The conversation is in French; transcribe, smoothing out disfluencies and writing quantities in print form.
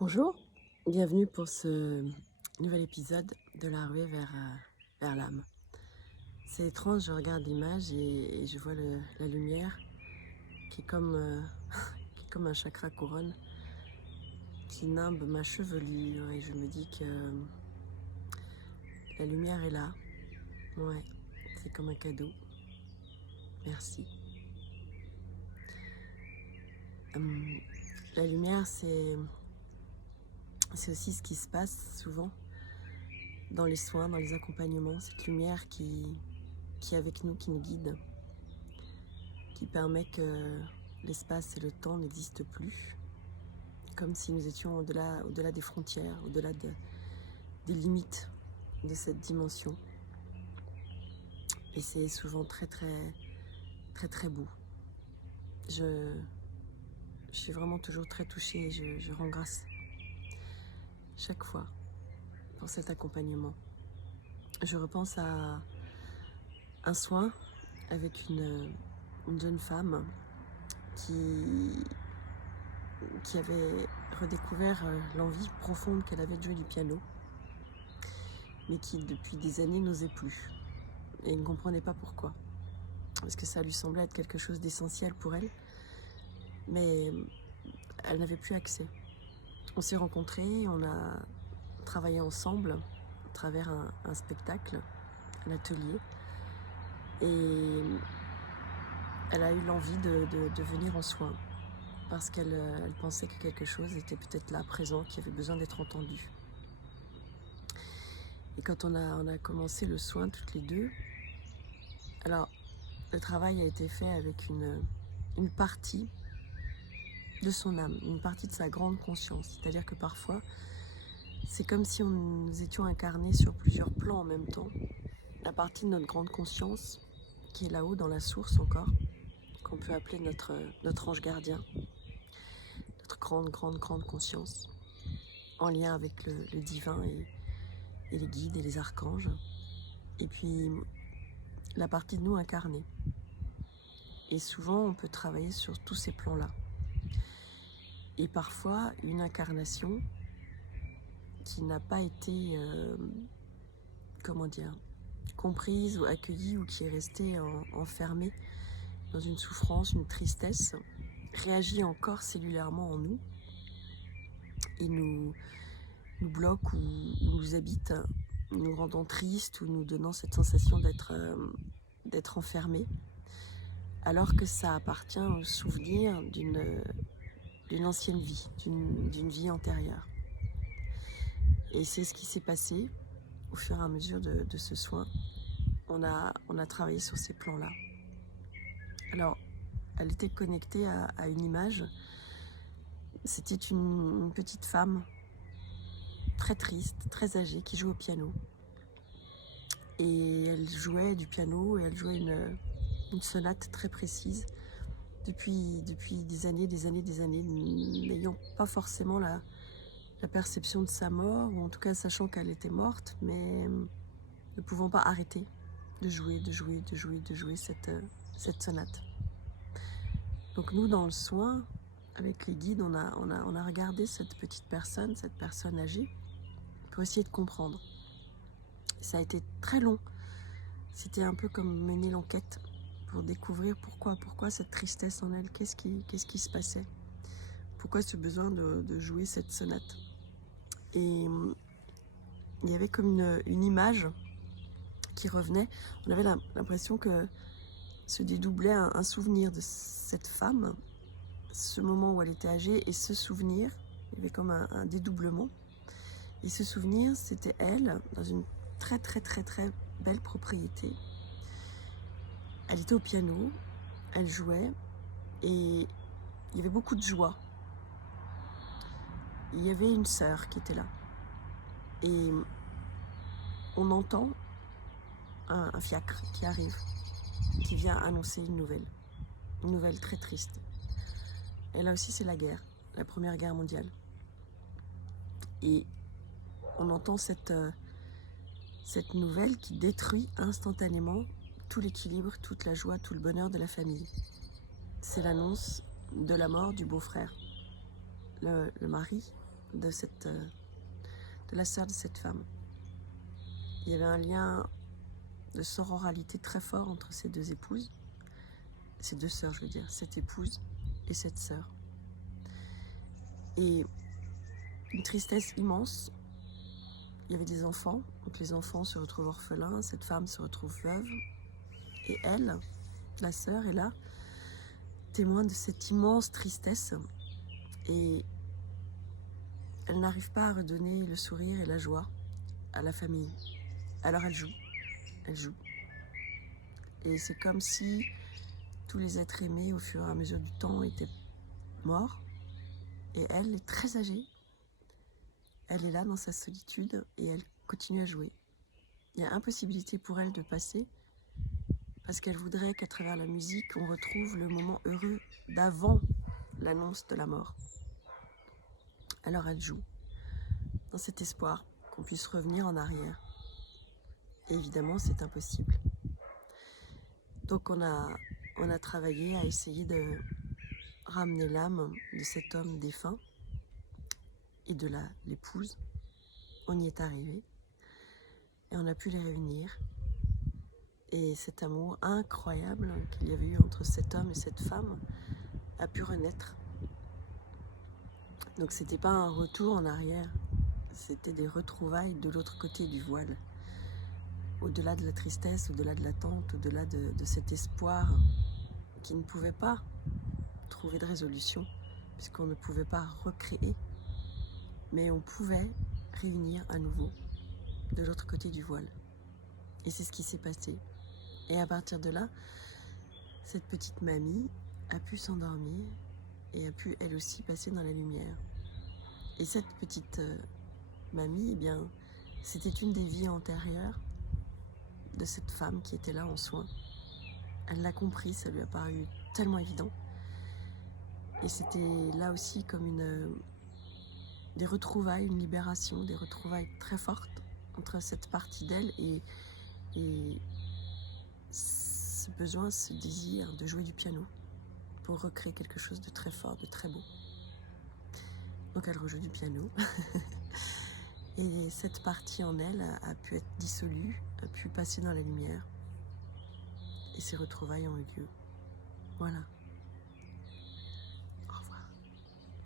Bonjour, bienvenue pour ce nouvel épisode de la ruée vers l'âme. C'est étrange, je regarde l'image et je vois la lumière qui est qui est comme un chakra couronne qui nimbe ma chevelure et je me dis que la lumière est là. Ouais, c'est comme un cadeau. Merci. La lumière, c'est aussi ce qui se passe souvent dans les soins, dans les accompagnements. Cette lumière qui est avec nous, qui nous guide, qui permet que l'espace et le temps n'existent plus, comme si nous étions au-delà des frontières, au-delà des limites de cette dimension. Et c'est souvent très beau. Je suis vraiment toujours très touchée et je rends grâce chaque fois pour cet accompagnement. Je repense à un soin avec une jeune femme qui avait redécouvert l'envie profonde qu'elle avait de jouer du piano, mais qui depuis des années n'osait plus et ne comprenait pas pourquoi. Parce que ça lui semblait être quelque chose d'essentiel pour elle, mais elle n'avait plus accès. On s'est rencontrés, on a travaillé ensemble à travers un spectacle, un atelier, et elle a eu l'envie de venir en soins parce qu'elle pensait que quelque chose était peut-être là, présent, qui avait besoin d'être entendu. Et quand on a commencé le soin toutes les deux, alors le travail a été fait avec une partie de son âme, une partie de sa grande conscience. C'est-à-dire que parfois, c'est comme si nous étions incarnés sur plusieurs plans en même temps. La partie de notre grande conscience, qui est là-haut dans la source encore, qu'on peut appeler notre ange gardien, notre grande conscience, en lien avec le divin et les guides et les archanges. Et puis, la partie de nous incarnée. Et souvent, on peut travailler sur tous ces plans-là. Et parfois, une incarnation qui n'a pas été, comprise ou accueillie, ou qui est restée enfermée dans une souffrance, une tristesse, réagit encore cellulairement en nous et nous bloque ou nous habite, nous rendant tristes ou nous donnant cette sensation d'être enfermé, alors que ça appartient au souvenir d'une ancienne vie, d'une vie antérieure. Et c'est ce qui s'est passé au fur et à mesure de ce soin. On a travaillé sur ces plans-là. Alors, elle était connectée à une image. C'était une petite femme très triste, très âgée, qui joue au piano. Et elle jouait du piano et elle jouait une sonate très précise depuis des années, n'ayant pas forcément la perception de sa mort, ou en tout cas sachant qu'elle était morte, mais ne pouvant pas arrêter de jouer cette sonate. Donc nous, dans le soin, avec les guides, on a regardé cette personne âgée, pour essayer de comprendre. Et ça a été très long. C'était un peu comme mener l'enquête pour découvrir pourquoi cette tristesse en elle, qu'est-ce qui se passait, pourquoi ce besoin de jouer cette sonate. Et il y avait comme une image qui revenait. On avait l'impression que se dédoublait un souvenir de cette femme, ce moment où elle était âgée, et ce souvenir, il y avait comme un dédoublement. Et ce souvenir, c'était elle, dans une très belle propriété. Elle était au piano, elle jouait, et il y avait beaucoup de joie. Il y avait une sœur qui était là. Et on entend un fiacre qui arrive, qui vient annoncer une nouvelle très triste. Et là aussi, c'est la guerre, la Première Guerre mondiale. Et on entend cette nouvelle qui détruit instantanément tout l'équilibre, toute la joie, tout le bonheur de la famille. C'est l'annonce de la mort du beau-frère. Le mari de la sœur de cette femme. Il y avait un lien de sororalité très fort entre ces deux épouses, ces deux sœurs, je veux dire, cette épouse et cette sœur. Et une tristesse immense. Il y avait des enfants, donc les enfants se retrouvent orphelins, cette femme se retrouve veuve, et elle, la sœur, est là, témoin de cette immense tristesse, et elle n'arrive pas à redonner le sourire et la joie à la famille. Alors elle joue. Et c'est comme si tous les êtres aimés au fur et à mesure du temps étaient morts, et elle est très âgée. Elle est là dans sa solitude et elle continue à jouer. Il y a impossibilité pour elle de passer parce qu'elle voudrait qu'à travers la musique, on retrouve le moment heureux d'avant l'annonce de la mort. Alors elle joue dans cet espoir qu'on puisse revenir en arrière. Et évidemment, c'est impossible. Donc on a travaillé à essayer de ramener l'âme de cet homme défunt et de l'épouse. On y est arrivé et on a pu les réunir. Et cet amour incroyable qu'il y avait eu entre cet homme et cette femme a pu renaître. Donc c'était pas un retour en arrière, c'était des retrouvailles de l'autre côté du voile. Au-delà de la tristesse, au-delà de l'attente, au-delà de cet espoir qui ne pouvait pas trouver de résolution, puisqu'on ne pouvait pas recréer, mais on pouvait réunir à nouveau de l'autre côté du voile. Et c'est ce qui s'est passé. Et à partir de là, cette petite mamie a pu s'endormir et a pu elle aussi passer dans la lumière. Et cette petite mamie, eh bien, c'était une des vies antérieures de cette femme qui était là en soins. Elle l'a compris, ça lui a paru tellement évident. Et c'était là aussi comme des retrouvailles, une libération, des retrouvailles très fortes entre cette partie d'elle et ce besoin, ce désir de jouer du piano pour recréer quelque chose de très fort, de très beau. Donc elle rejoue du piano. Et cette partie en elle a pu être dissolue, a pu passer dans la lumière. Et ces retrouvailles ont eu lieu. Voilà.